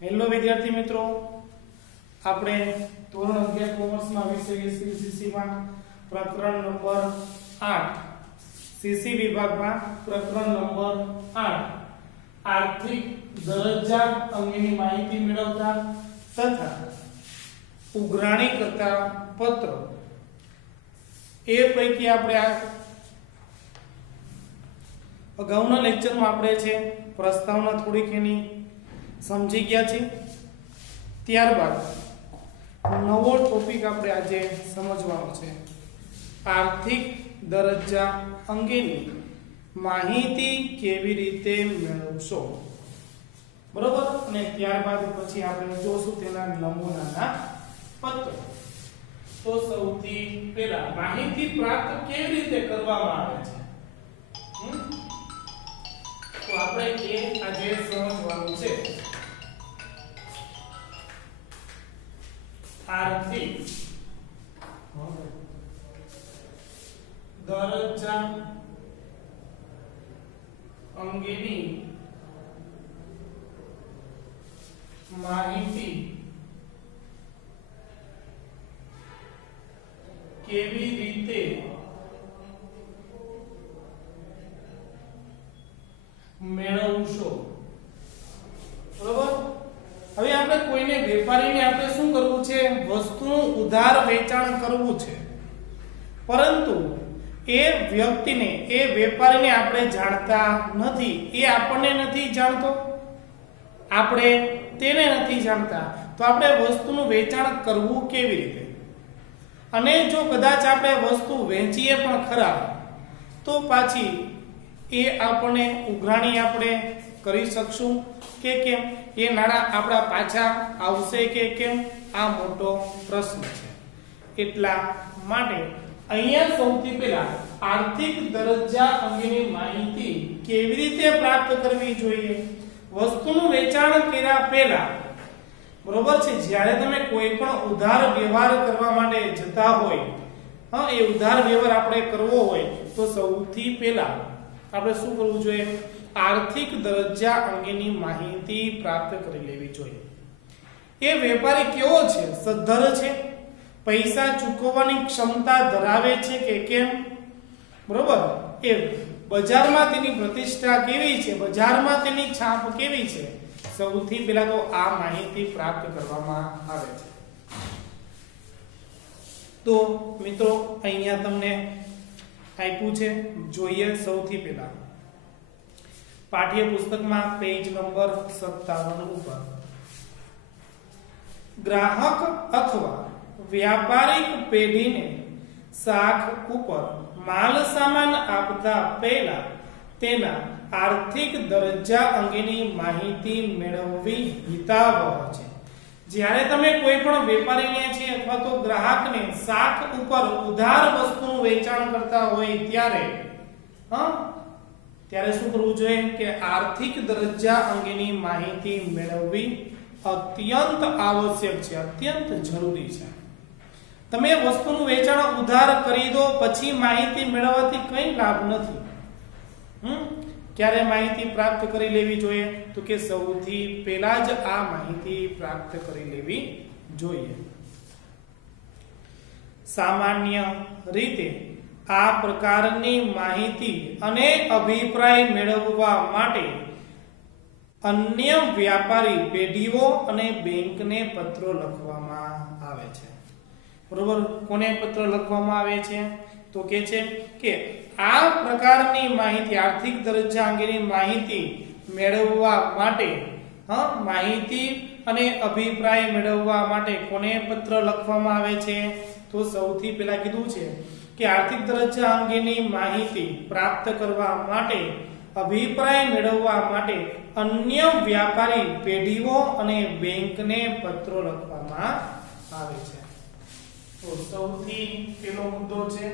Hello વિદ્યાર્થી મિત્રો, આપણે ધોરણ 11 કોમર્સમાં વિષય સીસીમાં પ્રકરણ નંબર 8 સીસી વિભાગમાં પ્રકરણ નંબર 8 આર્થિક દરજ્જા અંગેની માહિતી મેળવતા તથા ઉઘરાણી કરતા પત્રો એ પૈકી આપણે આ અગાઉના લેક્ચરમાં આપણે છે પ્રસ્તાવના થોડીક એની સમજી ગયા છે। ત્યારબાદ નવો ટોપિક આપણે આજે સમજવાનો છે, આર્થિક દરજ્જા અંગેની માહિતી કેવી રીતે મેળવશો, બરોબર। અને ત્યારબાદ પછી આપણે જોશું તેના નમૂનાના પત્રો। તો સૌથી પહેલા માહિતી પ્રાપ્ત કેવી રીતે કરવામાં આવે છે, તો આપણે એ આજે સમજવાનું છે। આર્થિક દરજ્જા અંગેની માહિતી કેવી રીતે મેળવશો, બરોબર। હવે આપણે કોઈને વેપારીને આપણે શું કરવું છે, વસ્તુનું ઉધાર વેચાણ કરવું છે, પરંતુ એ વ્યક્તિને એ વેપારીને આપણે જાણતા નથી, એ આપણને નથી જાણતો, આપણે તેને નથી જાણતા, તો આપણે વસ્તુનું વેચાણ કરવું કેવી રીતે? અને જો કદાચ આપણે વસ્તુ વેચીએ પણ ખરા તો પાછી એ આપણને ઉઘરાણી આપણે કરી શકશું કે કેમ, એ નાણાં આપણા પાછા આવશે કે કેમ, આ મોટો પ્રશ્ન છે। એટલા માટે અહીંયા સૌથી પહેલા આર્થિક દરજ્જા અંગેની માહિતી કેવી રીતે પ્રાપ્ત કરવી જોઈએ, વસ્તુનું વેચાણ કર્યા પહેલા, બરોબર છે, જ્યારે તમે કોઈ પણ ઉધાર વ્યવહાર કરવા માટે જતા હોય, એ ઉધાર વ્યવહાર આપણે કરવો હોય તો સૌથી પહેલા આપણે શું કરવું જોઈએ, આર્થિક દરજ્જા અંગેની માહિતી પ્રાપ્ત કરી લેવી જોઈએ। એ વેપારી કેવો છે, સદ્ધર છે, પૈસા ચૂકવવાની ક્ષમતા ધરાવે છે કે કેમ, બરોબર, એ બજારમાં તેની પ્રતિષ્ઠા કેવી છે, બજારમાં તેની છાપ કેવી છે, સૌથી પહેલા તો આ માહિતી પ્રાપ્ત કરવામાં આવે છે। તો મિત્રો અહીંયા તમને આપ્યું છે, જોઈએ સૌથી પહેલા પાઠ્યપુસ્તકમાં પેજ નંબર 57 ઉપર ગ્રાહક અથવા વ્યાપારિક પેઢીને શાખ ઉપર માલ સામાન આપતા પહેલા તેના આર્થિક દરજ્જા અંગેની માહિતી મેળવવી હિતાવહ છે। જ્યારે તમે કોઈ પણ વેપારીને છે અથવા તો ગ્રાહકને શાખ ઉપર ઉધાર વસ્તુનું વેચાણ કરતા હોય ત્યારે ત્યારે શું કરવું જોઈએ કે આર્થિક દરજ્જા અંગેની માહિતી મેળવવી અત્યંત આવશ્યક છે, અત્યંત જરૂરી છે। તમે વસ્તુનું વેચાણ ઉધાર કરી દો પછી માહિતી મેળવવાથી કંઈ લાભ નથી। ક્યારે માહિતી પ્રાપ્ત કરી લેવી જોઈએ, તો કે સૌથી પહેલા જ આ માહિતી પ્રાપ્ત કરી લેવી જોઈએ। સામાન્ય રીતે આ પ્રકારની માહિતી અને અભિપ્રાય મેળવવા માટે અન્ય વ્યાપારી પેઢીઓ અને બેંકને પત્રો લખવામાં આવે છે, બરોબર। કોને પત્ર લખવામાં આવે છે, તો કે છે કે આ પ્રકારની માહિતી આર્થિક દરજ્જા અંગેની માહિતી મેળવવા માટે માહિતી અને અભિપ્રાય મેળવવા માટે કોને પત્ર લખવામાં આવે છે, તો સૌથી પહેલા કીધું છે કે આર્થિક દરજ્જા અંગેની માહિતી પ્રાપ્ત કરવા માટે, અભિપ્રાય મેળવવા માટે અન્ય વ્યાપારી પેઢીઓ અને બેંકને પત્રો લખવામાં આવે છે। તો સૌથી પહેલો મુદ્દો છે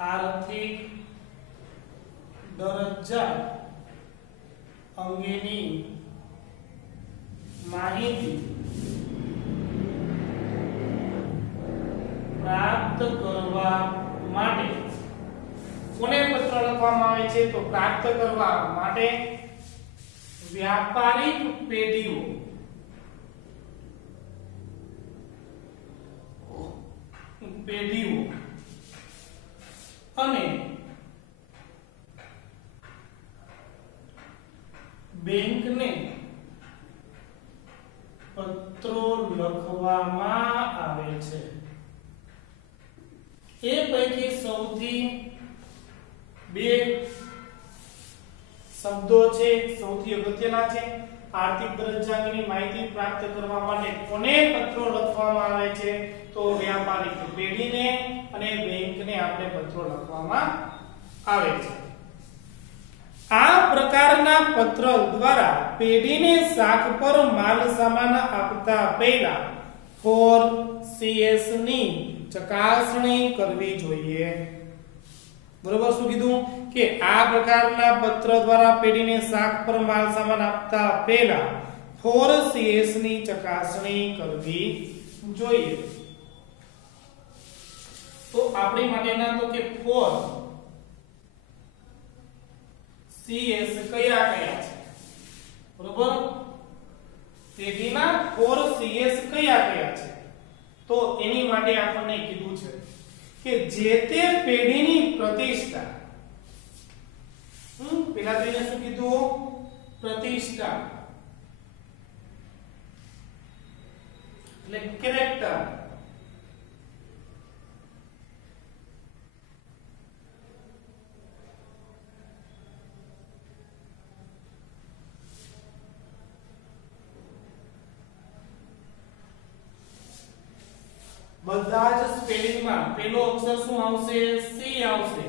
આર્થિક દરજ્જા અંગેની માહિતી પ્રાપ્ત કરવા માટે કોને પત્ર લખવામાં આવે છે તો પ્રાપ્ત કરવા માટે વ્યાપારિક પેઢીઓ અને બેંકને પત્રો લખવામાં આવે છે। એ પૈકી સૌથી બે શબ્દો છે સૌથી અગત્યના છે। આર્થિક દરજ્જા અંગેની માહિતી પ્રાપ્ત કરવા માટે કોને પત્રો લખવામાં આવે છે તો વ્યાપારિક પેઢીને અને બેંકને આપણે પત્રો લખવામાં આવે છે। આ પ્રકારના પત્ર દ્વારા પેઢીને શાખ પર માલ સામાન આપતા પહેલા 4CS ની ચકાસણી કરવી જોઈએ। બરોબર, શું કીધું કે આ પ્રકારના પત્ર દ્વારા પેઢીને શાખ પર માલ સામાન આપતા પહેલા 4CS ની ચકાસણી કરવી જોઈએ। તો આપણી માટેના તો કે 4CS કયા કયા છે, બરોબર, પેઢીના 4CS કયા કયા છે તો એની માટે આપણને કીધું છે કે જે તે પેઢીની પ્રતિષ્ઠા, પેલા તેને શું કીધું પ્રતિષ્ઠા એટલે કેરેક્ટર, બધા જ સ્પેલિંગમાં પહેલો અક્ષર શું આવશે C આવશે,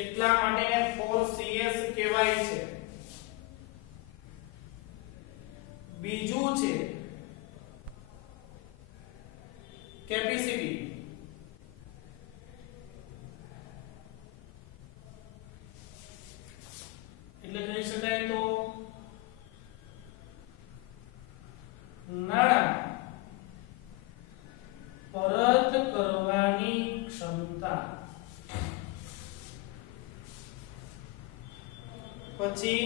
એટલા માટે 4CS કહેવાય છે। બીજું છે કેપેસિટી, એટલે કહી શકાય તો નાણાં પરત કરવાની ક્ષમતા। પછી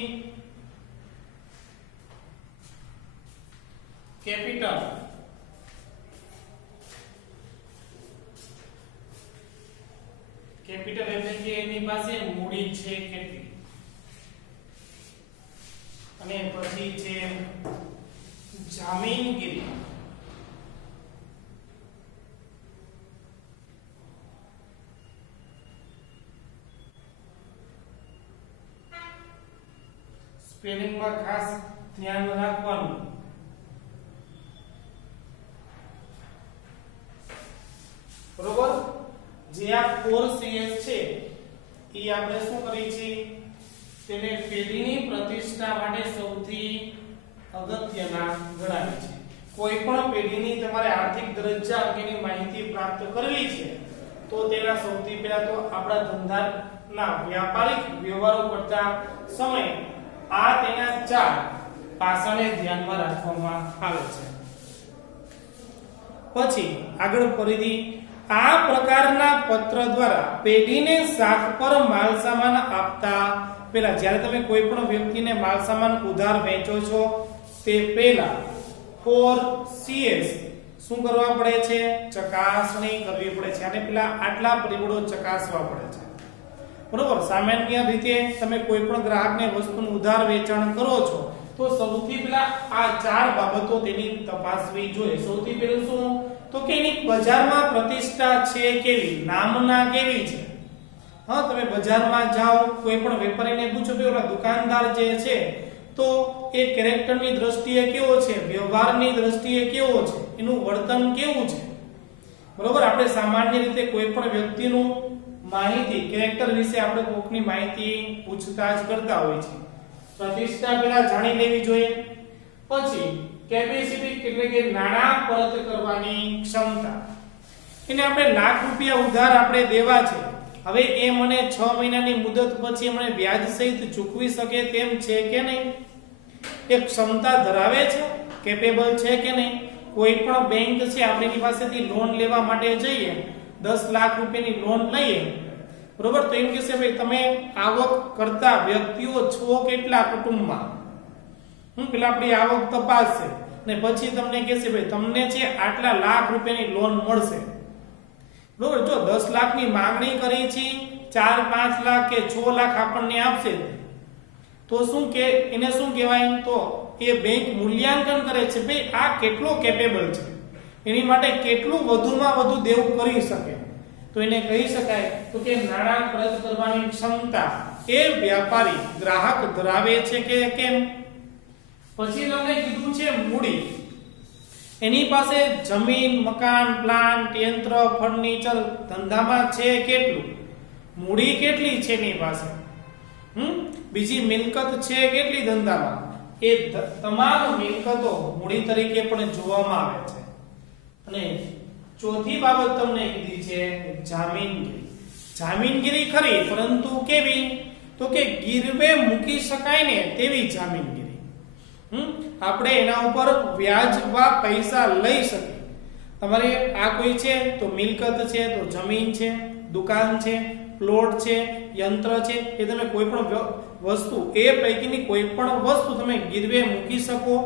કેપિટલ, કેપિટલ એટલે કે એની પાસે મૂડી છે કેટલી, અને પછી છે જામીનગીરી, સ્પેલિંગ માં ખાસ ધ્યાન રાખવાનું। બરોબર, જે આ 4CS છે એ આપણે શું કરી છે તેને પેઢીની પ્રતિષ્ઠા માટે સૌથી અગત્યના ગણાવી છે। કોઈ પણ પેઢીની તમારે આર્થિક દરજ્જા અંગેની માહિતી પ્રાપ્ત કરવી છે તો તેના સૌથી પહેલા તો આપણા ધંધાના વ્યાપારિક વ્યવહારો કરતા સમય આ તેના 4 પાસાને ધ્યાનમાં રાખવામાં આવે છે। પછી આગળ ફરીથી આ પ્રકારના પત્ર દ્વારા પેઢીને શાખ પર માલ સામાન આપતા પહેલા, જ્યારે તમે કોઈ પણ વ્યક્તિને માલ સામાન ઉધાર વેચો છો તે પહેલા 4CS શું કરવા પડે છે ચકાસણી કરવી પડે છે, અને પહેલા આટલા પરિબળો ચકાસવા પડે છે। બરોબર, સામાન્ય રીતે તમે કોઈ પણ ગ્રાહકને વસ્તુનું ઉધાર વેચાણ કરો છો તો સૌથી પહેલા આ 4 બાબતો તેની તપાસવી જોઈએ। સૌથી પહેલું શું તો કે એની બજારમાં પ્રતિષ્ઠા છે કેવી, નામના કેવી છે। હા, તમે બજારમાં જાઓ કોઈ પણ વેપારીને પૂછો કે ઓલા દુકાનદાર જે છે તો એ કેરેક્ટરની દ્રષ્ટિએ કેવો છે, વ્યવહારની દ્રષ્ટિએ કેવો છે, એનું વર્તન કેવું છે। બરોબર, આપણે સામાન્ય રીતે કોઈ પણ વ્યક્તિનું માહિતી કેરેક્ટર વિશે આપણે કોકની માહિતી પૂછતાછ કરતા હોય છે। પ્રતિષ્ઠા પહેલા જાણી લેવી જોઈએ। પછી કેપેસિટી એટલે કે નાણાં પરત કરવાની ક્ષમતા, એને આપણે લાખ રૂપિયા ઉધાર આપણે દેવા છે, હવે એ મને 6 મહિનાની મુદત પછી મને વ્યાજ સહિત ચૂકવી શકે તેમ છે કે નહીં, એ ક્ષમતા ધરાવે છે, કેપેબલ છે કે નહીં। કોઈ પણ બેંક છે આપણે એની પાસેથી લોન લેવા માટે જઈએ, 10 લાખ રૂપિયાની લોન લઈએ બરોબર. તો એમ કહેશે ભાઈ તમે આવક કરતા વ્યક્તિઓ છો કેટલા કુટુંબમાં, પેલા આપણી આવક તપાસશે ને પછી તમને કહેશે ભાઈ તમને છે આટલા લાખ રૂપિયાની લોન મળશે. બરોબર. જો 10 લાખની માંગણી કરી છે, 4 5 લાખ કે 6 લાખ આપણને આપશે તો શું કે એને શું કહેવાય, તો એ બેંક મૂલ્યાંકન કરે છે ભાઈ આ કેટલો કેપેબલ છે, એની માટે કેટલું વધુમાં વધુ દેવું કરી શકે. તો એને કહી શકાય તો કે નાણાં પરત કરવાની ક્ષમતા એ વ્યાપારી ગ્રાહક ધરાવે છે કે કેમ. પછી તમને કીધું છે મૂડી. એની પાસે જમીન, મકાન, પ્લાન્ટ, યંત્ર, ફર્નિચર ધંધામાં છે કેટલું, મૂડી કેટલી છે એની પાસે, બીજી મિલકત છે કેટલી ધંધામાં, એ તમામ મિલકતો મૂડી તરીકે પણ જોવામાં આવે છે. અને ચોથી બાબત તમને કીધી છે જામીનગીરી. જામીનગીરી ખરી પરંતુ કેવી, તો કે ગીરવે મૂકી શકાય ને તેવી જામીનગીરી. આપણે એના ઉપર વ્યાજવા પૈસા લઈ શકીએ. તમારે આ કોઈ છે તો મિલકત છે, તો જમીન છે, દુકાન છે, પ્લોટ છે, યંત્ર છે, એ તમે કોઈ પણ વસ્તુ એ પૈકીની કોઈ પણ વસ્તુ તમે ગીરવે મૂકી શકો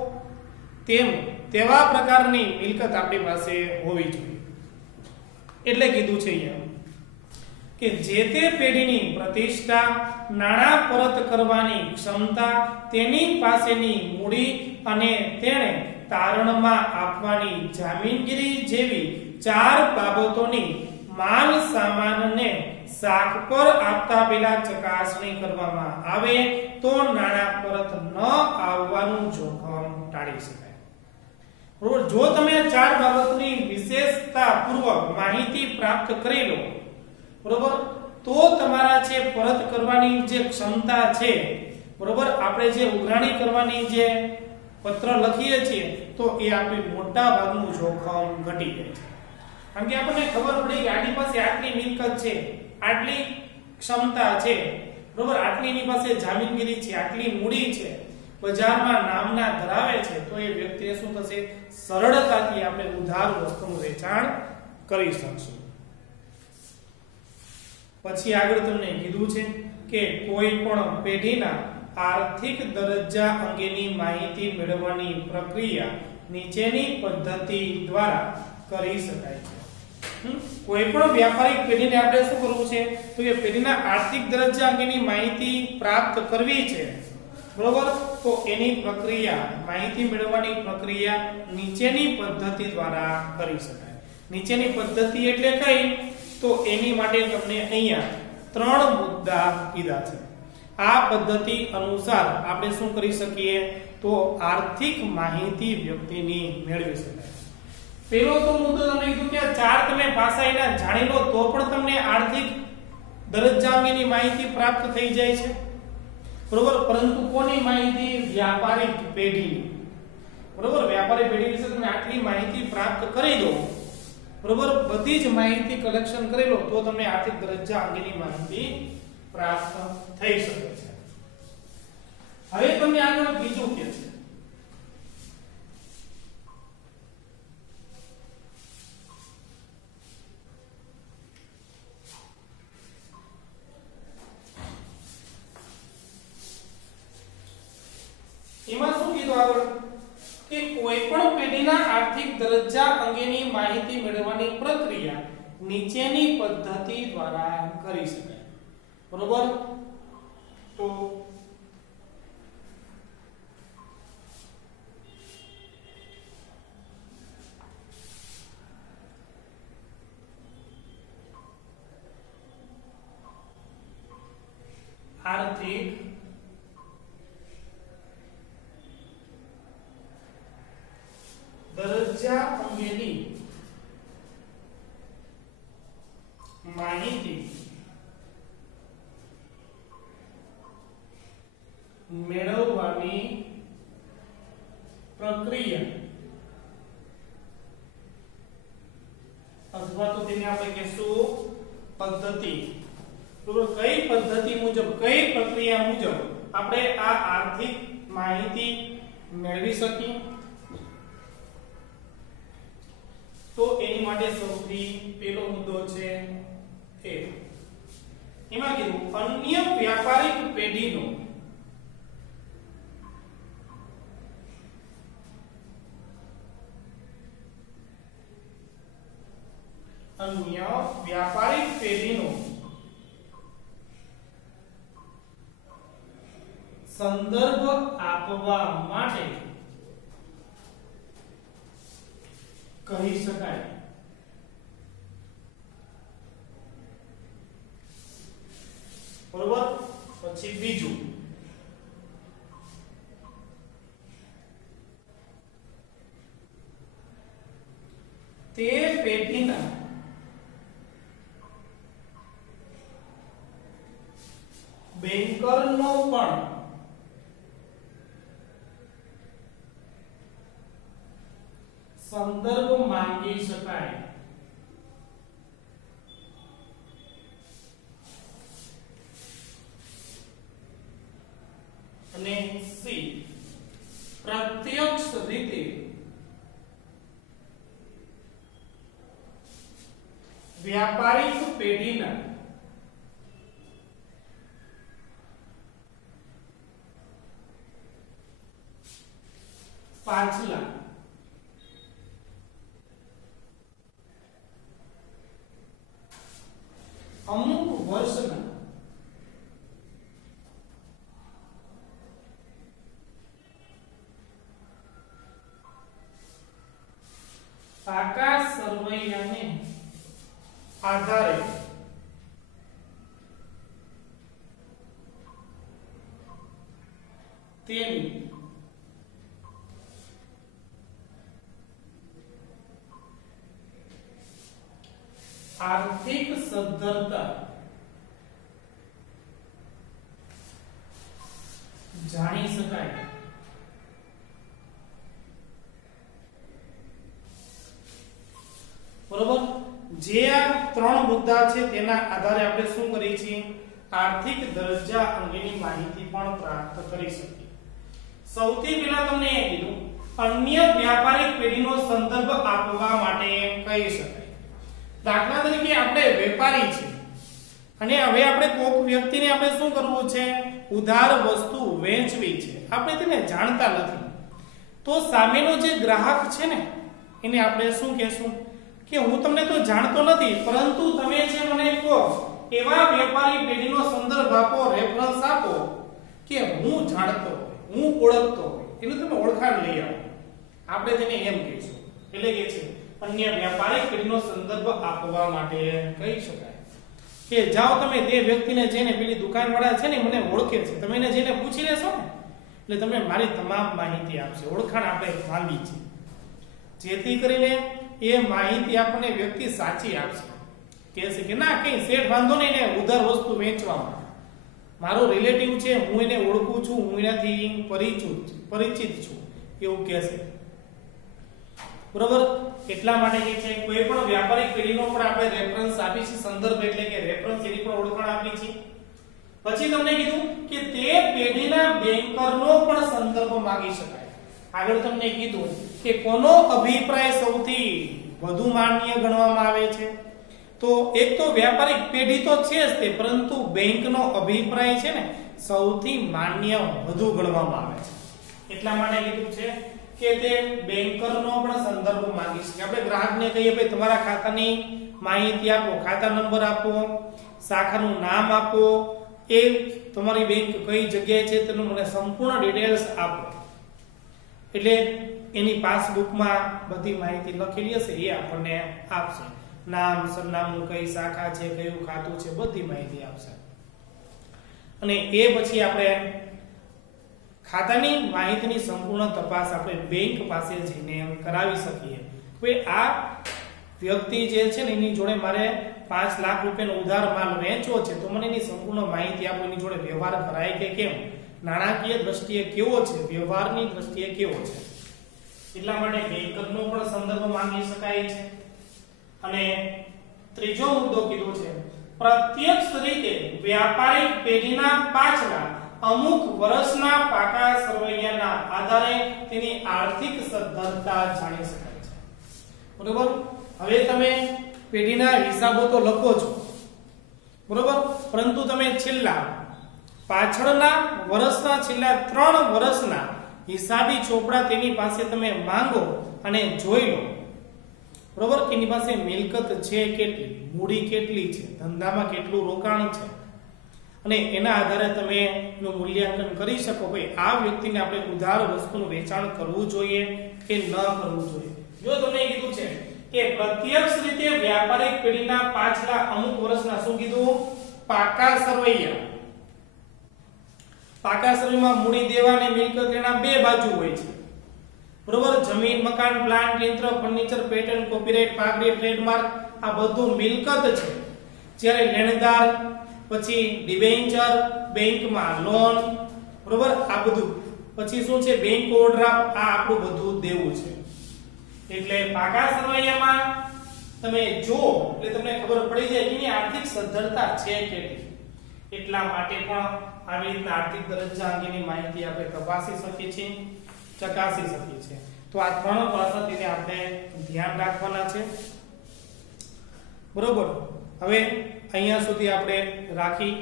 તેવા પ્રકારની મિલકત આપણી પાસે હોવી જોઈએ. એટલે કીધું છે અહીંયા કે જે તે પેઢીની પ્રતિષ્ઠા, નાણાં પરત કરવાની ક્ષમતા, તેની પાસેની મૂડી અને તેણે તારણમાં આપવાની જામીનગીરી જેવી 4 બાબતોની માલ સામાનને સાખ પર આપતા પહેલા ચકાસણી કરવામાં આવે તો નાણાં પરત ન આવવાનું જોખમ ટાળી શકાય. બરોબર. જો તમે 4 બાબતની વિશેષતા પૂર્વક માહિતી પ્રાપ્ત કરી લો, બરોબર, તો તમારા છે પરત કરવાની જે ક્ષમતા છે, બરોબર, આપણે જે ઉઘરાણી કરવાની જે પત્ર લખીએ છીએ તો એ આપણી મોટા ભાગનું જોખમ ઘટી જાય છે. કારણ કે આપણને ખબર પડી કે આની પાસે આટલી મિલકત છે, આટલી ક્ષમતા છે, બરોબર, આટલી એની પાસે જામીનગીરી છે, આટલી મૂડી છે, બજારમાં નામના ધરાવે છે, તો એ વ્યક્તિને શું થશે, સરળતાથી આપણે ઉધાર વસ્તુનું વેચાણ કરી શકશું. પછી આગળ તમને કીધું છે કે કોઈ પણ પેઢીના આર્થિક દરજ્જા અંગેની માહિતી મેળવવાની પ્રક્રિયા નીચેની પદ્ધતિ દ્વારા કરી શકાય છે. કોઈ પણ વ્યાપારિક પેઢીને આપણે શું કરવું છે, તો કે પેઢીના આર્થિક દરજ્જા અંગેની માહિતી પ્રાપ્ત કરવી છે, બરોબર, તો એની પ્રક્રિયા, માહિતી મેળવવાની પ્રક્રિયા નીચેની પદ્ધતિ દ્વારા કરી શકાય. નીચેની પદ્ધતિ એટલે કઈ, તો એની માટે તમને અહીંયા 3 મુદ્દા કીધા છે. આ પદ્ધતિ અનુસાર આપણે શું કરી શકીએ, તો આર્થિક માહિતી વ્યક્તિની મેળવી શકાય. પહેલો તો મુદ્દો તમને કીધું કે 4 તમે ભાષા એના જાણી લો તો પણ તમને આર્થિક દરજ્જા અંગેની માહિતી પ્રાપ્ત થઈ જાય છે, બરોબર. પરંતુ કોની માહિતી, વ્યાપારિક પેઢી, બરોબર. વ્યાપારી પેઢી વિશે તમે આટલી માહિતી પ્રાપ્ત કરી દો, બરોબર, બધી જ માહિતી કલેક્શન કરી લો તો તમને આર્થિક દરજ્જા અંગેની માહિતી પ્રાપ્ત થઈ શકે છે. હવે તમને આગળ બીજું કે છે, એમાં શું કીધું આગળ કે કોઈ પણ પેઢીના આર્થિક દરજ્જા અંગેની માહિતી મેળવવાની પ્રક્રિયા નીચેની પદ્ધતિ દ્વારા કરી શકાય, બરોબર. તો આર્થિક દરજ્જા અંગેની માહિતી મેળવવાની પ્રક્રિયા અથવા તો તેને આપણે કહીશું પદ્ધતિ, બરોબર. કઈ પદ્ધતિ મુજબ, કઈ પ્રક્રિયા મુજબ આપણે આ આર્થિક માહિતી મેળવી શકીએ, તો એની માટે સૌથી પહેલો મુદ્દો છે એ એમાં કીધું અન્ય વ્યાપારિક પેઢીનો સંદર્ભ આપવા માટે કહી શકાય. બરોબર. પછી બીજું તે પેઢીના બેન્કરનો પણ સંદર્ભ માંગી શકાય. અને સી પ્રત્યક્ષ રીતે વ્યાપારિક પેઢીના પાછલા અમુક વર્ષના પાકા સરવૈયાને આધારે તેની આર્થિક સદ્ધરતા જાણી શકાય. બરોબર. જે આ ત્રણ મુદ્દા છે તેના આધારે આપણે શું કરીએ છીએ, આર્થિક દરજ્જા અંગેની માહિતી પણ પ્રાપ્ત કરી શકીએ. સૌથી પહેલા તમને એ કીધું અન્ય વ્યાપારિક પેઢીનો સંદર્ભ આપવા માટે કહી શકાય. દાખલા તરીકે આપણે વેપારી છે અને હવે આપણે કોક વ્યક્તિને આપણે શું કરવું છે, ઉધાર વસ્તુ વેચવી છે, આપણે તેને જાણતા નથી, તો સામેનો જે ગ્રાહક છે ને એને આપણે શું કહેશું કે હું તમને તો જાણતો નથી, પરંતુ તમે જે મને કહો એવા વેપારી પેઢીનો સંદર્ભ આપો, રેફરન્સ આપો કે હું જાણતો હોય, હું ઓળખતો હોય, એનું તમે ઓળખાણ લઈ આવો. આપણે તેને એમ કહીશું. એટલે કે છે અન્ય વ્યાપારિક પેઢીનો સંદર્ભ આપવા માટે કહી શકાય કે જાઓ તમે તે વ્યક્તિને જઈને પેલી દુકાનવાળા છે ને મને ઓળખે છે, તમે એને જઈને પૂછી લેશો ને એટલે તમને મારી તમામ માહિતી આપશે. ઓળખાણ આપણે માંગી છે જેથી કરીને એ માહિતી આપણને વ્યક્તિ સાચી આપશે. કહેશે કે ના કઈ શેઠ વાંધો નહીં ને ઉધાર વસ્તુ વેચવામાં મારો રિલેટિવ છે, હું એને ઓળખું છું, હું એનાથી પરિચિત છું એવું કહેશે. બરોબર. એટલા માટે કે છે કોઈ પણ વ્યાપારિક પેઢીનો પણ આપણે રેફરન્સ આપી છે, સંદર્ભ એટલે કે રેફરન્સ એની પણ ઓળખાણ આપી છે. પછી તમને કીધું કે તે પેઢીના બેન્કરનો પણ સંદર્ભ માંગી શકાય. આગળ તમને કીધું કે કોનો અભિપ્રાય સૌથી વધુ માન્ય ગણવામાં આવે છે, તો એક તો વ્યાપારિક પેઢી તો છે જ તે, પરંતુ બેંકનો અભિપ્રાય છે ને સૌથી માન્ય વધુ ગણવામાં આવે છે. એટલા માટે કીધું છે કે તે બેન્કરનો પણ સંદર્ભ માંગી શકે. આપણે ગ્રાહકને કહીએ ભાઈ તમારા ખાતાની માહિતી આપો, ખાતા નંબર આપો, શાખાનું નામ આપો, એ તમારી બેંક કઈ જગ્યાએ છે તેનું મને સંપૂર્ણ ડિટેલ્સ આપો. એટલે એની પાસબુકમાં બધી માહિતી લખેલી હશે એ આપણને આપશે. નામ, સરનામું, કઈ શાખા છે, કયું ખાતું છે, બધી માહિતી આપશે. અને એ પછી આપણે ખાતાની માહિતીની સંપૂર્ણ તપાસ આપણે બેંક પાસે જઈને કરાવી શકીએ. હવે આ વ્યક્તિ જે છે ને એની જોડે મારે 5 લાખ રૂપિયાનો ઉધાર માલ વેચવો છે, તો મને એની સંપૂર્ણ માહિતી આપો, એની જોડે વ્યવહાર કરાય કે કેમ, નાણાકીય દ્રષ્ટિએ કેવો છે, વ્યવહારની દ્રષ્ટિએ કેવો છે. એટલા માટે બેન્કરનો પણ સંદર્ભ માંગી શકાય છે. અને ત્રીજો મુદ્દો કીધો છે પ્રત્યક્ષ રીતે વ્યાપારિક પેઢીના પાછલા અમુક વર્ષના પાકા સરવૈયાના આધારે તેની આર્થિક સદ્ધરતા જાણી શકાય છે. બરોબર. હવે તમે પેઢીના હિસાબો તો લખો છો, બરોબર, પરંતુ તમે છેલ્લા પાછળના વર્ષના છેલ્લા 3 વર્ષના હિસાબી ચોપડા તેની પાસે તમે માંગો અને જોઈ લો, બરોબર, કે એની પાસે મિલકત છે કેટલી, મૂડી કેટલી છે, ધંધામાં કેટલું રોકાણ છે, અને એના આધારે તમે એનું મૂલ્યાંકન કરી શકો કે આ વ્યક્તિને આપણે ઉધાર વસ્તુનું વેચાણ કરવું જોઈએ કે ન કરવું જોઈએ. જો તમને કીધું છે કે પ્રત્યક્ષ રીતે વ્યાપારિક પેઢીના પાછલા અમુક વર્ષના શું કીધું, પાકા સરવૈયા. પાકા સરવૈયામાં મૂડી દેવા અને મિલકત એના બે બાજુ હોય છે, બરોબર. જમીન, મકાન, પ્લાન્ટ, યંત્ર, ફર્નિચર, પેટન્ટ, કોપીરાઇટ, પાકડી, ટ્રેડમાર્ક આ બધું મિલકત છે. જ્યારે લેણદાર, પછી ડિબેન્ચર, બેંકમાં લોન, બરોબર, આ બધું, પછી શું છે બેંક ઓવરડ્રાફ્ટ, આ આપણું બધું દેવું છે. એટલે પાકા સરવૈયામાં તમે જો એટલે તમને ખબર પડી જાય કે એની આર્થિક સદ્ધરતા છે કેટલી. એટલા માટે પણ આવી રીતના આર્થિક દરજ્જા અંગેની માહિતી આપણે તપાસી શકીએ છીએ, ચકાસી શકીએ છીએ. તો આ 3 પાસા તેને આપણે ધ્યાન રાખવાના છે, બરોબર. હવે અહીંયા સુધી આપણે રાખી.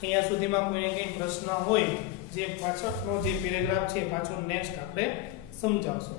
અહીંયા સુધીમાં કોઈને કંઈ પ્રશ્ન હોય જે પાછળનો જે પેરેગ્રાફ છે પાછો નેક્સ્ટ આપણે સમજાવશું.